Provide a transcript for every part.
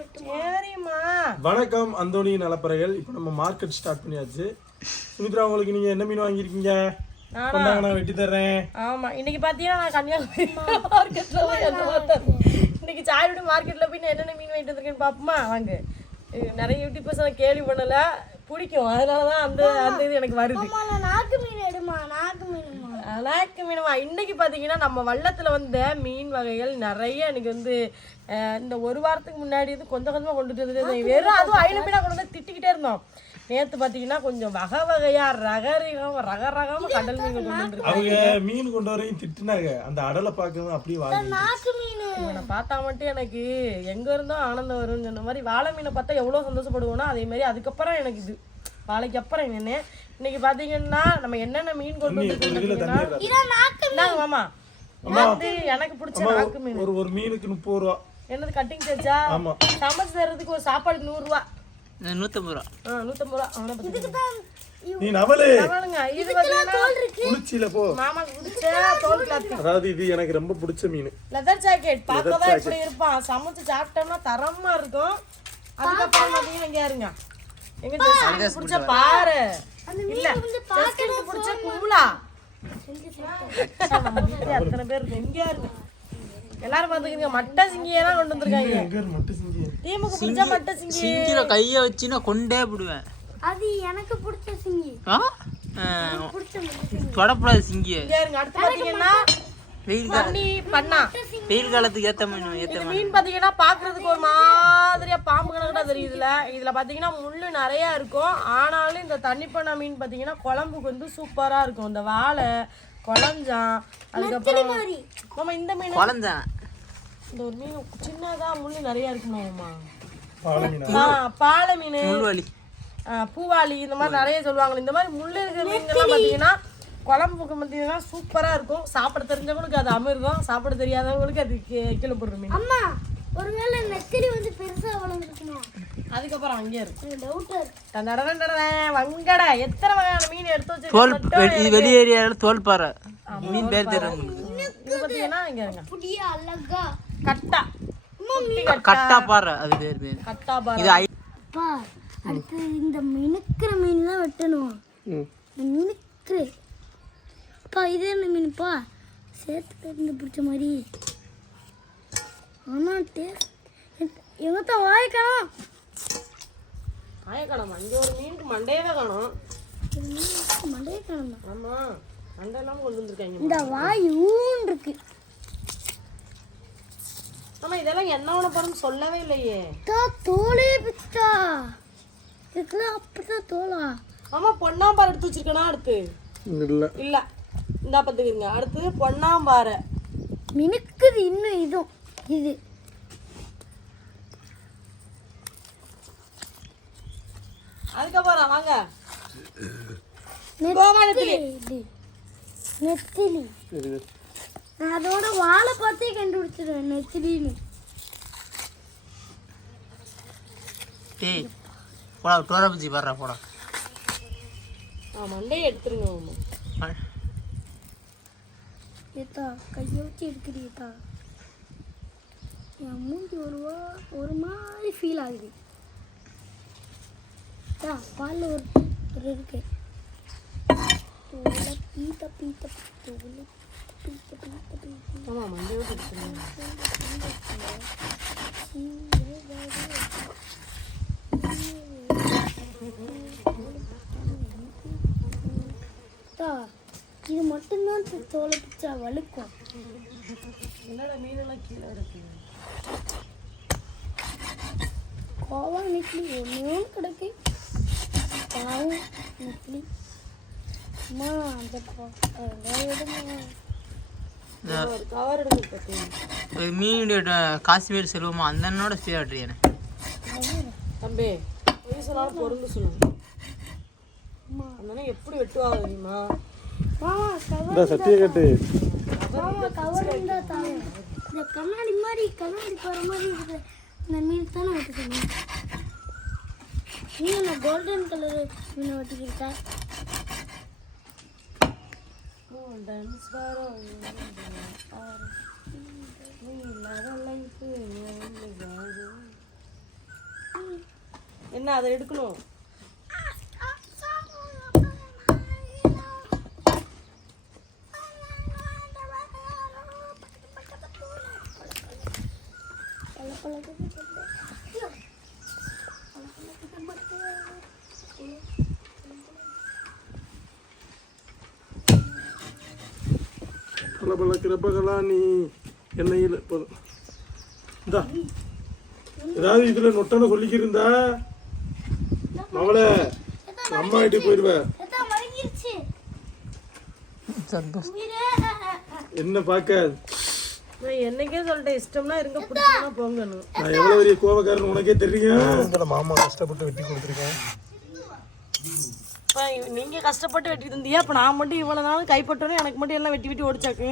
சரிம்மா. வணக்கம் அந்தோணி நலப்பறைகள். இப்போ நம்ம மார்க்கெட் ஸ்டார்ட் பண்ணியாச்சு. சுமித்ரா உங்களுக்கு நீங்க என்ன மீன் வாங்கியிருக்கீங்க? நானா? வெட்டி தர்றேன். ஆமா இன்னைக்கு பாத்தீங்கன்னா நான் கன்னியாகுமரி மார்க்கெட்ல போய் பார்த்தேன் இன்னைக்கு சாயலுடைய மார்க்கெட்ல போய் நான் என்னென்ன மீன் வாங்கிட்டு வந்திருக்கேன்னு பாப்போமா? வாங்க. நிறைய யூடியூபர்ஸ் நான் கேள்வி பண்ணல. பிடிக்கும். அதனாலதான் அந்த அந்த இது எனக்கு வருது. நாக்கு மீன் எடுமா நாக்கு மீனுமா? அலாக்கு மீனுமா? இன்னைக்கு பார்த்தீங்கன்னா நம்ம வள்ளத்தில் வந்த மீன் வகைகள் நிறைய எனக்கு வந்து இந்த ஒரு வாரத்துக்கு முன்னாடி வந்து கொஞ்சம் கொஞ்சமாக கொண்டுட்டு வந்துட்டு வெறும் அதுவும் அயில மீனாக கொண்டு வந்து திட்டிக்கிட்டே இருந்தோம். நேற்று பார்த்தீங்கன்னா கொஞ்சம் வகை வகையா ரக ரகம் ரக ரகமாக கடல் மீன் கொண்டு வந்துருக்கு அவங்க மீன் கொண்டு வரையும் திட்டுனாங்க. அந்த அடலை பார்க்கவும் அப்படியே வாங்கி நாக்கு மீன். இவனை பார்த்தா மட்டும் எனக்கு எங்க இருந்தோ ஆனந்தம் வரும்னு சொன்ன மாதிரி வாழை மீனை பார்த்தா எவ்வளோ சந்தோஷப்படுவோனோ அதே மாதிரி அதுக்கப்புறம் எனக்கு இது. வாழைக்கு அப்புறம் என்னன்னு. இன்னைக்கு பார்த்தீங்கன்னா நம்ம என்னென்ன மீன் கொண்டு இந்தாங்க மாமா. வந்து எனக்கு பிடிச்ச நாக்கு மீன். ஒரு ஒரு மீனுக்கு முப்பது ரூபா. என்னது கட்டிங் தேச்சா ஆமா. சமைச்சு தர்றதுக்கு ஒரு சாப்பாடுக்கு நூறுரூவா நூற்றம்பது ரூபா. ஆ நூற்றம்பது ரூபா. அவனை பற்றி நீ நவலு. குளிச்சில போ. அதாவது இது எனக்கு ரொம்ப பிடிச்ச மீன். லெதர் ஜாக்கெட் பார்க்கதான் இப்படி இருப்பான். சமைச்சு சாப்பிட்டோம்னா தரமா இருக்கும். அதுக்கப்புறம் பார்த்தீங்கன்னா இங்க இருங்க. எங்க பிடிச்ச பாரு. இல்ல பிடிச்ச கும்பலா அத்தனை பேர் இருக்கு. எங்க இருங்க எல்லாரும் பாத்துக்கிறீங்க மட்டை சிங்கியெல்லாம் கொண்டு வந்திருக்காங்க. டீமுக்கு பிடிச்ச மட்டை சிங்கி. சிங்கில கையை வச்சுன்னா கொண்டே விடுவேன் அது எனக்கு பிடிச்ச சிங்கி. ஆ? இங்க இருங்க அடுத்து பாத்தீங்கன்னா வெயில் கால தண்ணி பண்ணா. வெயில் காலத்துக்கு ஏத்த மீன் ஏத்த மீன். பாத்தீங்கன்னா பாக்குறதுக்கு ஒரு மாதிரியா பாம்பு கணக்குடா தெரியுதுல இதுல பாத்தீங்கன்னா முள்ளு நிறைய இருக்கும். ஆனாலும் இந்த தண்ணி பண்ண மீன் பாத்தீங்கன்னா குழம்புக்கு வந்து சூப்பரா இருக்கும். இந்த வாழை குழஞ்சான் அதுக்கப்புறம் மாமா இந்த மீன். குழந்தான் இந்த ஒரு மீன் சின்னதா முள்ளு நிறைய இருக்குமாமா பாலை மீனா? ஆ பாலை மீன். முள்வலி ஆ, பூவாளி இந்த மாதிரி நிறைய சொல்லுவாங்க இந்த மாதிரி முள்ளு இருக்கிற மீன்கள்லாம் பாத்தீங்கன்னா குழம்புக்கு பார்த்தீங்கன்னா சூப்பரா இருக்கும். சாப்பிட தெரிஞ்சவங்களுக்கு அது அமிர்தம் சாப்பிட தெரியாதவங்களுக்கு அது கீழே போடுற மீன். அம்மா ஒருவேளை நெத்திலி வந்து பெருசா வளர்ந்துருக்குமா? அதுக்கப்புறம் டவுட்டா இருக்கு. டடடடடடடேன், வங்கடை. எத்தனை வகையான மீன் எடுத்து தோல் வச்சிருக்கோம் வெ- இது வெளியேறியால தோல் பாறை. மீன் பேர் தெரியும் இது பார்த்தீங்கன்னா இங்க இருங்க புதிய அழகா கட்டா. குட்டி அது பேர் பேர். கட்டா பாரு. இது அடுத்து இந்த மினுக்கிற மீன் தான் வெட்டணும் இந்த மினுக்கு அப்பா இது என்ன மீனுப்பா சேர்த்து இருந்து பிடிச்ச மாதிரி. ஆனால் டேஸ்ட் எங்கத்தான் வாய்க்கணும் ஆய காணோமா இங்க ஒரு மீனுக்கு மண்டையே தான் காணும் மண்டையை காணுமா. மண்டை கொண்டு வந்திருக்காங்க. இந்த வாய் ஊன் இருக்கு ஆமா இதெல்லாம் என்ன உணப்படும் சொல்லவே இல்லையே. தா தோலே பிச்சா. இதுக்கெல்லாம் அப்படிதான் தோலா. ஆமா பொன்னாம்பாறை எடுத்து வச்சிருக்கனா அடுத்து? இல்ல. இல்ல. இந்த பத்துக்குங்க அடுத்து பொன்னாம்பாறை. மினுக்குது இன்னும் இதுவும். இது. அதுக்கப்புறம் வாங்க. நெத்திலி. இது. நெத்திலி. நான் அதோட வாழை பார்த்தே கண்டுபிடிச்சிருவேன் நெத்திலின்னு. டேய் போடா டோரா பஜ்ஜி பாடுறா போடா. ஆ மண்டையை எடுத்துருங்க மாமா. ஏத்தா கையை வச்சு எடுக்கிறீத்தா என் மூஞ்சி ஒரு வா- ஒரு மாதிரி ஃபீல் ஆகுது. தா பால் ஒரு ஒரு இருக்கு. தோலை பீத்த பீத்த தோலை. பீத்த பீத்த பீத்த ஆமா மண்டையை விட்டு எடுத்துருங்க தா இது மட்டும்தான் த- தோலை பிச்சா வழுக்கும் என்னோட மீனெல்லாம் கீழே இருக்கு கோவம் நெக்லி ஒன்று கிடக்கு பாவம் நெக்லி அம்மா அந்த மீனுடைய காஷ்மீர் செல்வமா? அந்த அண்ணனோட ஸ்பீட் எனக்கு. தம்பி பொய் சொன்னாலும் பொருந்து சொல்லுங்க அந்த எப்படி வெட்டுவாங்க தெரியுமா? இந்த இந்த கண்ணாடி மாதிரி கண்ணாடி போகிற மாதிரி இருக்குது. இந்த மீன் தானே வெட்ட என்ன கோல்டன் கலர் மீனை வெட்டிக்கிட்டா என்ன அதை எடுக்கணும்? கிரப்பங்களா நீ எண்ணெயில் போதும் இந்தா. ஏதாவது இதுல நொட்டனை சொல்லிக்கிருந்தா மவளே அம்மா கிட்ட போயிடுவேன் என்ன பார்க்க நான் என்னைக்கே சொல்லிட்டேன் இஷ்டம்னா இருங்க பிடிச்சா போங்கன்னு. நான் எவ்வளவு பெரிய கோபக்காரன் உனக்கே தெரியும். மாமா கஷ்டப்பட்டு வெட்டி கொடுத்துருக்கேன்? இப்போ நீங்க கஷ்டப்பட்டு வெட்டி தந்தியா அப்போ நான் மட்டும் இவ்வளோ நாள் கைப்பட்டோன்னே எனக்கு மட்டும் எல்லாம் வெட்டி வெட்டி ஓடிச்சாக்கு.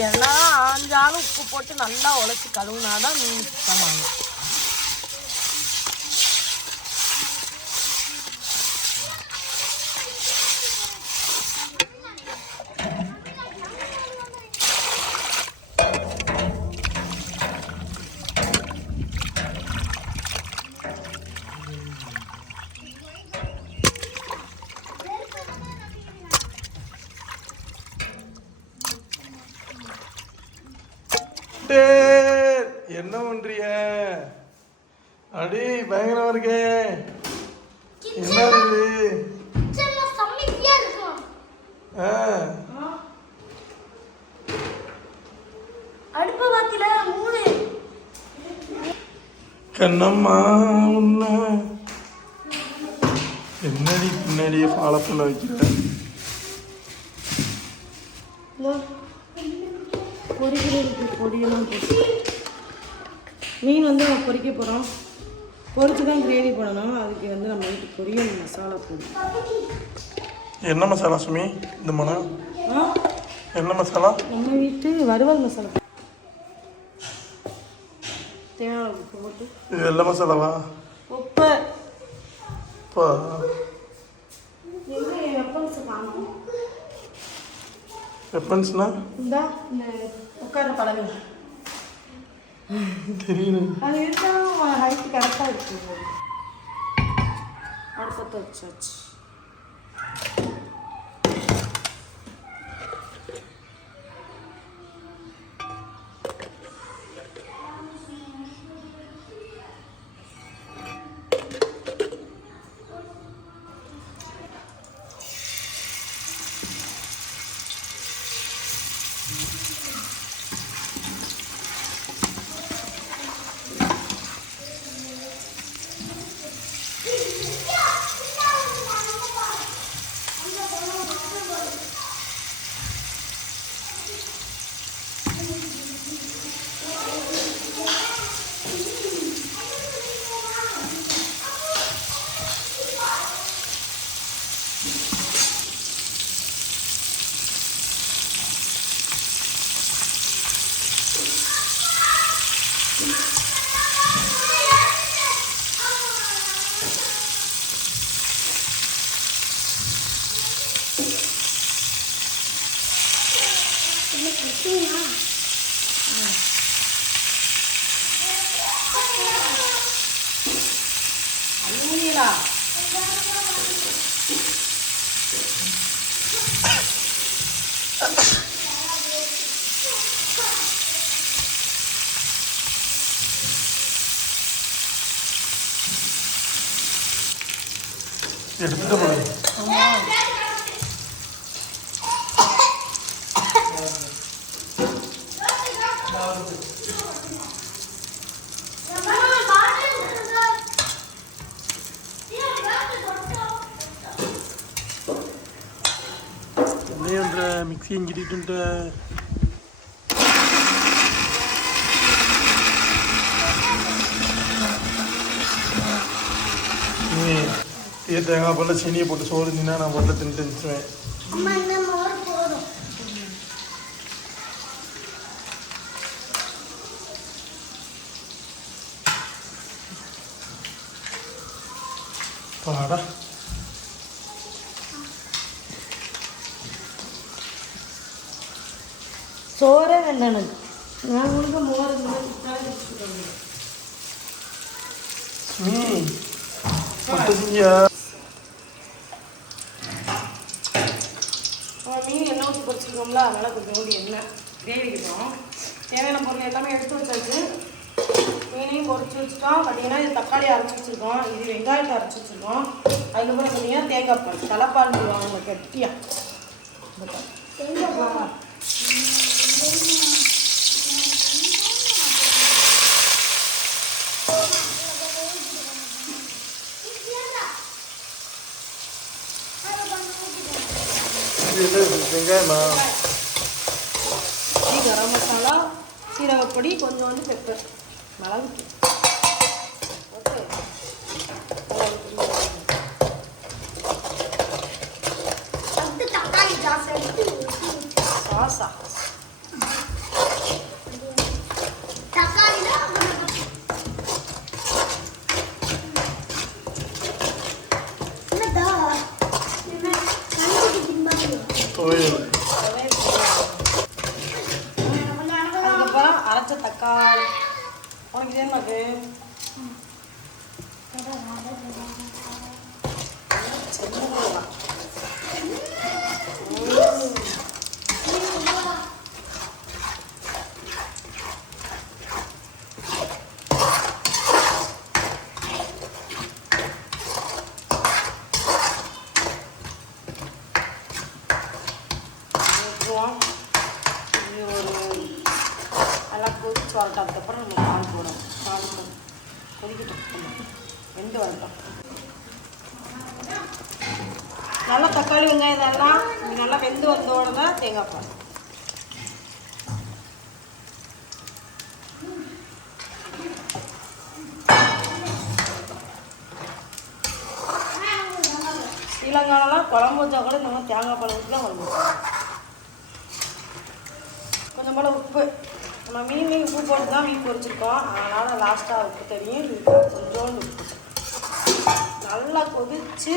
எல்லாம் ஆஞ்சாலும் உப்பு போட்டு நல்லா உழைச்சி கழுவுனாதான் மீன் சுத்தமாகும் டேய், என்ன பண்றிய அடி பயங்கரமா இருக்கே. என்ன இது? கண்ணம்மா உன்ன. என்னடி பின்னாடியே ஃபாலோ பண்ண வைக்கிற பொரிக்கிறதுக்கு பொடியெல்லாம் போட்டு மீன் வந்து நம்ம பொரிக்க போகிறோம் பொரிச்சு தான் கிரேவி பண்ணணும். அதுக்கு வந்து நம்ம வீட்டு பொரியல் மசாலா பொடி என்ன மசாலா சுமி? இந்த மனம் என்ன மசாலா? நம்ம வீட்டு வறுவல் மசாலா. உப்பு போட்டு. இது வெள்ளை மசாலாவா? உப்பு. காணும்? வெப்பன்ஸ்னா இந்த உட்கார பழகு தெரியல அது இருந்தாலும் ஹைட்டு கரெக்டாக இருக்கு. அடுப்பத்தை வச்சாச்சு 승이야. 알문이라. 예, 붙어버려. இங்கிட்டு நீ தீய தேங்காய் போல சீனியை போட்டு சோறு தின்னா நான் போட்டு தின்னு போதும் பாடா சோறே வேண்டாம் எனக்கு நான் முழுக்க மோர் மீன் எண்ணெய் ஊற்றி பொரிச்சிருக்கோம்ல அதனால் கொஞ்சோண்டு எண்ணெய் வேவிக்கிட்டோம் தேவையான பொருள் எல்லாமே எடுத்து வச்சாச்சு. மீனையும் பொரிச்சு வச்சுட்டோம். பார்த்தீங்கன்னா இது தக்காளி அரைச்சி வச்சுருக்கோம். இது வெங்காயத்தை அரைச்சி வச்சுருக்கோம். அதுக்கப்புறம் பார்த்தீங்கன்னா தேங்காய் பால் தலைப்பால் சொல்லுவாங்க கெட்டியா. இது என்ன வெங்காயமா கரம் மசாலா சீரகப்பொடி கொஞ்சோண்டு பெப்பர் மிளகு ஓகே அடுத்து தக்காளி ஜாஸ்தி எடுத்து ஊத்தி. சாசா தக்காளி தான் என்னடா என்ன கண்ணுக்கு பின்னாடி கோயில் அதுக்கப்புறம் அரைச்ச தக்காளி உனக்கு இது என்னது சின்ன மிளகாய். ஊற்றுவோம் இது ஒரு நல்லா கொதிச்சு வரட்டும் அதுக்கப்புறம் நம்ம பால் போடணும் பால் போடும் கொதிக்கட்டும் ஆமா. வெந்து வரட்டும் நல்லா தக்காளி வெங்காயம் நல்லா வெந்து வந்தோட தான் தேங்காய் பால். ஸ்ரீலங்காலலாம் குழம்பு வச்சா கூட இந்த மாதிரி தேங்காய் பால் ஊற்றி தான் குழம்பு கொஞ்சம் போல் உப்பு. நம்ம மீன்லேயும் உப்பு போட்டு தான் மீன் பொரிச்சிருக்கோம். அதனால் லாஸ்ட்டாக உப்பு தெரியும். கொஞ்சோண்டு உப்பு நல்லா கொதிச்சு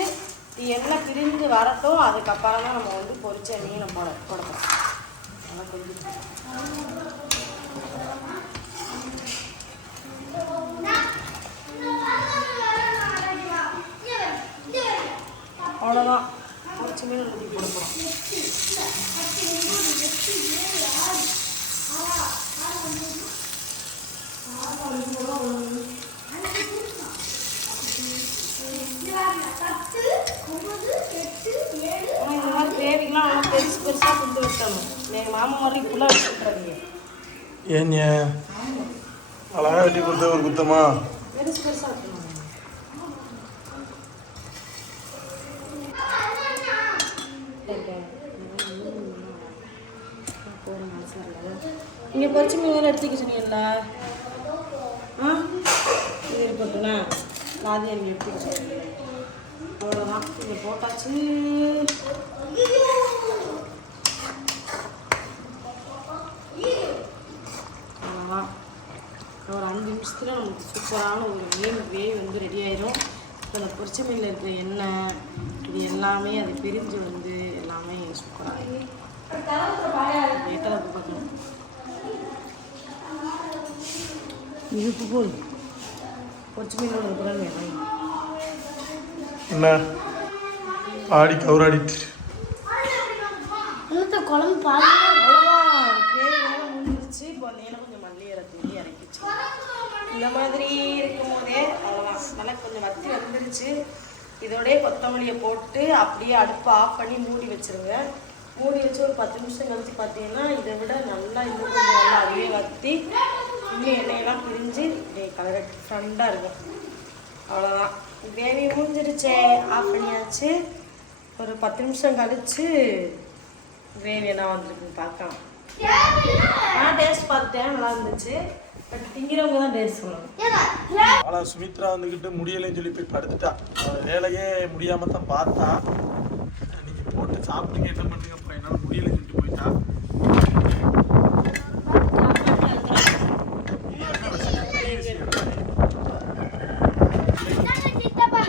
எண்ணெய் பிரிஞ்சு வரட்டும் அதுக்கப்புறம் தான் நம்ம வந்து பொரிச்ச மீனை போட போடணும் நல்லா கொஞ்சம் அவ்வளோதான் பொரிச்ச மீன் ஊற்றி போட போகிறோம் ஆனால் இந்த மாதிரி கிரேவிக்கெலாம் நல்லா பெருசு பெருசாக கொண்டு விட்டணும் எங்கள் மாமா மாதிரி இப்படிலாம் வச்சுருக்காதீங்க ஏன் அழகாக வெட்டி கொடுத்த ஒரு குத்தமா? இங்கே பறிச்சு மீன் எடுத்துக்க சொன்னீங்களா ஆ? இது இருக்கட்டும்ண்ணா பாதி அங்கே எடுத்துக்க அவ்வளோதான் இங்கே போட்டாச்சு. அவ்வளோதான் ஒரு அஞ்சு நிமிஷத்தில் நமக்கு சூப்பரான ஒரு மீன் கிரேவி வந்து ரெடி ஆயிரும். இப்போ அந்த பொரிச்ச மீனில் இருக்கிற எண்ணெய் இது எல்லாமே அது பிரிஞ்சு வந்து எல்லாமே சூப்பராக ஏட்டலை பார்க்கணும். பொரிச்ச மீனோட இருக்கிற வேணும். என்ன? ஆடி கவுராடிட்டு குழம்பு பாரு அவ்வளோதான் கிரேவி வேலை முடிஞ்சிருச்சு இப்போ வந்தீங்கன்னா கொஞ்சம் மல்லி இலை தூவி இறக்கிச்சு இந்த மாதிரி இருக்கும் போதே அவ்வளோதான் நல்லா கொஞ்சம் வத்தி வந்துருச்சு. இதோடய கொத்தமல்லியை போட்டு அப்படியே அடுப்பை ஆஃப் பண்ணி மூடி வச்சிருங்க. மூடி வச்சு ஒரு பத்து நிமிஷம் கழித்து பார்த்தீங்கன்னா இதை விட நல்லா இன்னும் கொஞ்சம் நல்லா அப்படியே வத்தி இன்னும் எண்ணெயெல்லாம் பிரிஞ்சு இப்படியே கலர் ஃப்ரெண்டாக இருக்கும். அவ்வளோதான் கிரேவி முடிஞ்சிருச்சே. ஆஃப் பண்ணியாச்சு. ஒரு பத்து நிமிஷம் கழித்து கிரேவி என்ன வந்திருக்குன்னு பார்க்கலாம். நான் டேஸ்ட் பார்த்தேன். நல்லா இருந்துச்சு. திங்கிறவங்க தான் டேஸ்ட் சொல்லணும். ஆனால் சுமித்ரா வந்துக்கிட்டு முடியலைன்னு சொல்லி போய் படுத்துட்டா. வேலையே முடியாம தான் பார்த்தா. நீங்க போட்டு சாப்பிடுங்க என்ன பண்ணுங்க? அப்புறம் என்னால் முடியலைன்னு போயிட்டா சித்தப்பா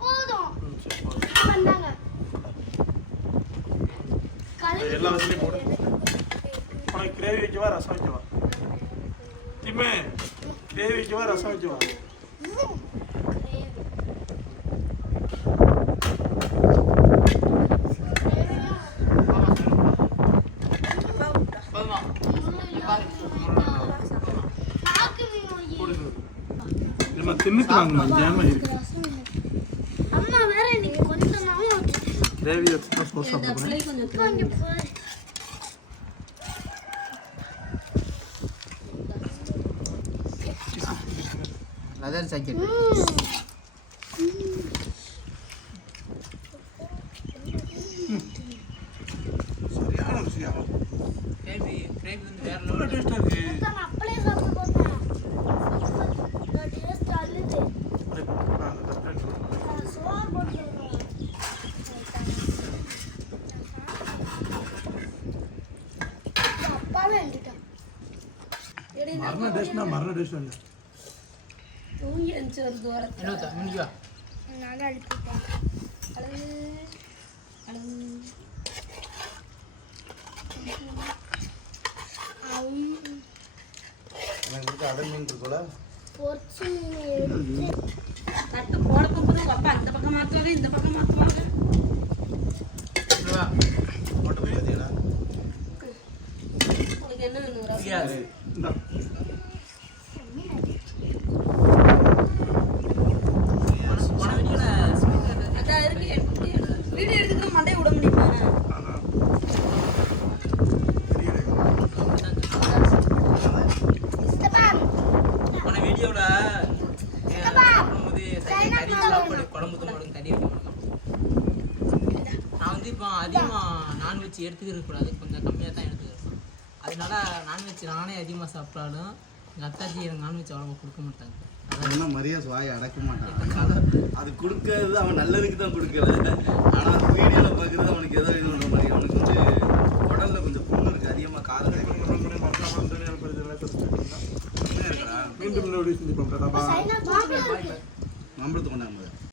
போதும் ம், சரி, போதும். வந்தாங்க எல்லா வசதியும் போடு உனக்கு கிரேவி வைக்கவா ரசம் வைக்கவா திம்மே கிரேவி வைக்கவா ரசம் வைக்கவா போதுமா நாக்கு மீன் வை. போடுங்க ஏமா தின்னுட்டு வாங்கம்மா ஜாம இருக்கு. அம்மா வேற இன்னைக்கு கொஞ்சம் வச்சு கிரேவி தான் சோறு சாப்பிடுறேன் கொஞ்சம் போய் லெதர் ஜாக்கெட் சரியான ருசியா கிரேவி கிரேவி வந்து வேற லெவல் டேஸ்டா இருக்கு நான் அப்படியே சாப்பிட்டு பார்த்தேன் இந்த டேஸ்ட் அள்ளுது அப்படியே கொடுப்பா, அந்த தட்டை எடுத்து. நான் சோறு போட்டு அப்பாவே எழுதிட்டான் மரண மரண டேஸ்ட் இல்லை என்ன முடிஞ்சா நான் அழுத்திட்டேன் அழகு அழகு எனக்கு அடை மீன் இருக்குல்ல பொரிச்சு மீன் தட்டு போட அப்பா அந்த பக்கம் இந்த. பக்கம் உங்களுக்கு என்ன வேணும் நான்வெஜ் எடுத்துக்கிறது கூடாது. கொஞ்சம் கம்மியாக தான் எடுத்துக்கிறேன் அதனால நான்வெஜ் நானே அதிகமாக சாப்பிட்டாலும் எங்கள் அத்தாச்சி எனக்கு நான்வெஜ் அவ்வளோவா கொடுக்க மாட்டாங்க. அவன் மரியாதை வாயை அடக்க மாட்டான். அது கொடுக்கறது அவன் நல்லதுக்கு தான் கொடுக்கல. ஆனா அந்த வீடியோல பாக்குறது அவனுக்கு ஏதோ இது பண்ற மாதிரி. அவனுக்கு வந்து உடல்ல கொஞ்சம் புண்ணு இருக்கு. அதிகமா காது மீண்டும் மாம்பழத்தை கொண்டாங்க